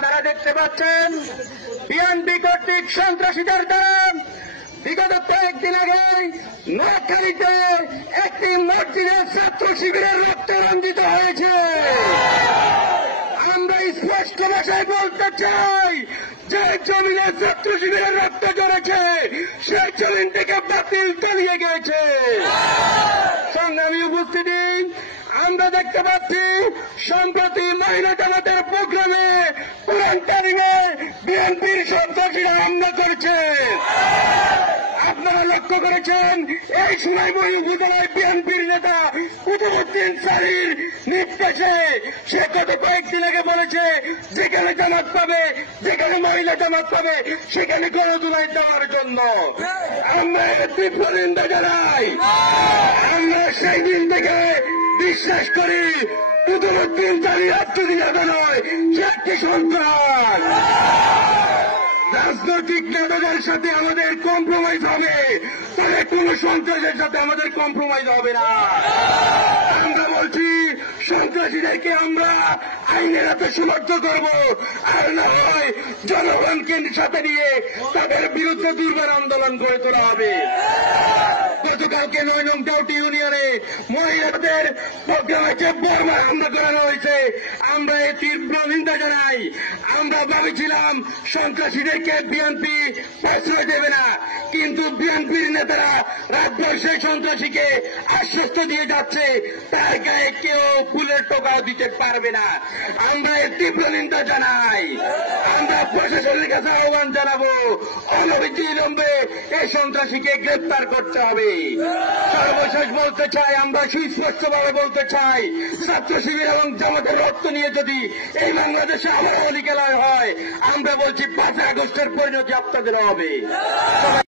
আপনারা দেখতে পাচ্ছেন বিএনপি কর্তৃক সন্ত্রাসীদের দ্বারা বিগত কয়েকদিন আগে নোয়াখালীতে একটি মসজিদের ছাত্র শিবিরের রক্তে রঞ্জিত হয়েছে। আমরা স্পষ্ট ভাষায় বলতে চাই, যে জমিনে ছাত্র শিবিরের রক্ত ঝরেছে সেই জমিন থেকে বাতিল চালিয়ে গিয়েছে। সংগ্রামী উপস্থিতি, আমরা দেখতে পাচ্ছি সম্প্রতি মহিলা জামাতের প্রোগ্রামে কোরআন কারিমে বিএনপির সন্ত্রাসীরা হামলা করেছে। আপনারা লক্ষ্য করেছেন এই সোনাইমুড়ি উপজেলায় বিএনপির নেতা কুতুবউদ্দিন সারির নির্দেশে সে গত কয়েকদিন আগে বলেছে যেখানে জামাত পাবে, যেখানে মহিলা জামাত পাবে সেখানে গণধুলাই দেওয়ার জন্য। আমরা তীব্র নিন্দা জানাই। আমরা সেই দিন থেকে বিশ্বাস করি কুতুবউদ্দিন সারির আত্মনির্ভর নয়, সে একটি সন্ত্রাস। রাজনৈতিক নেতাদের সাথে আমাদের কম্প্রোমাইজ হবে, তবে কোন সন্ত্রাসের সাথে আমাদের কম্প্রোমাইজ হবে না। আমরা বলছি সন্ত্রাসীদেরকে আমরা আইনের হাতে সমর্থন করব, আর না হয় জনগণকে সাথে নিয়ে তাদের বিরুদ্ধে দুর্বার আন্দোলন গড়ে তোলা হবে। গতকালকে 9 নং ডাউটি ইউনিয়নে মহিলাদের প্রোগ্রামে যে বর্মার হামলা করানো হয়েছে, আমরা এর তীব্র নিন্দা জানাই। আমরা ভাবেছিলাম সন্ত্রাসীদেরকে বিএনপি প্রশ্রয় দেবে না, কিন্তু বিএনপির নেতারা রাতভর সেই সন্ত্রাসীকে আশ্বস্ত দিয়ে যাচ্ছে তার গায়ে কেউ ফুলের টোকা দিতে পারবে না। আমরা এর তীব্র নিন্দা জানাই। আমরা প্রশাসনের কাছে আহ্বান জানাবো, অনবিলম্বে এই সন্ত্রাসীকে গ্রেপ্তার করতে হবে। সর্বশেষ বলতে চাই, আমরা সুস্পষ্টভাবে বলতে চাই, ছাত্র শিবির এবং জামাতের রক্ত নিয়ে যদি এই বাংলাদেশে আবারও অলিকেলয় হয়, আমরা বলছি 5 আগস্টের পরিণতি আপনাদের হবে।